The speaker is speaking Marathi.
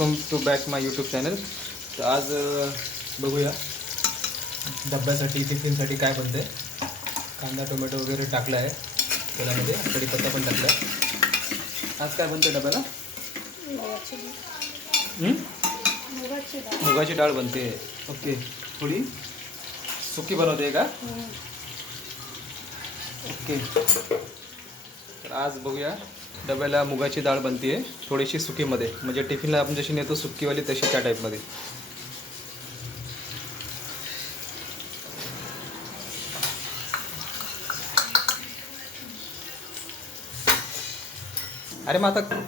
Welcome to back my YouTube channel. तर आज बघूया डब्यासाठी टिफिनसाठी काय बनते. कांदा टोमॅटो वगैरे टाकला आहे तेलामध्ये, कढीपत्ता पण टाकला. आज काय बनते डब्याला? मुगाची डाळ बनते. ओके, थोडी सुकी बनवते का? ओके, तर आज बघूया डब्याला मुगाची डाळ बनते आहे थोडीशी सुकीमध्ये, म्हणजे टिफिनला आपण जशी नेतो सुकीवाली तशी त्या टाईपमध्ये. अरे मग आता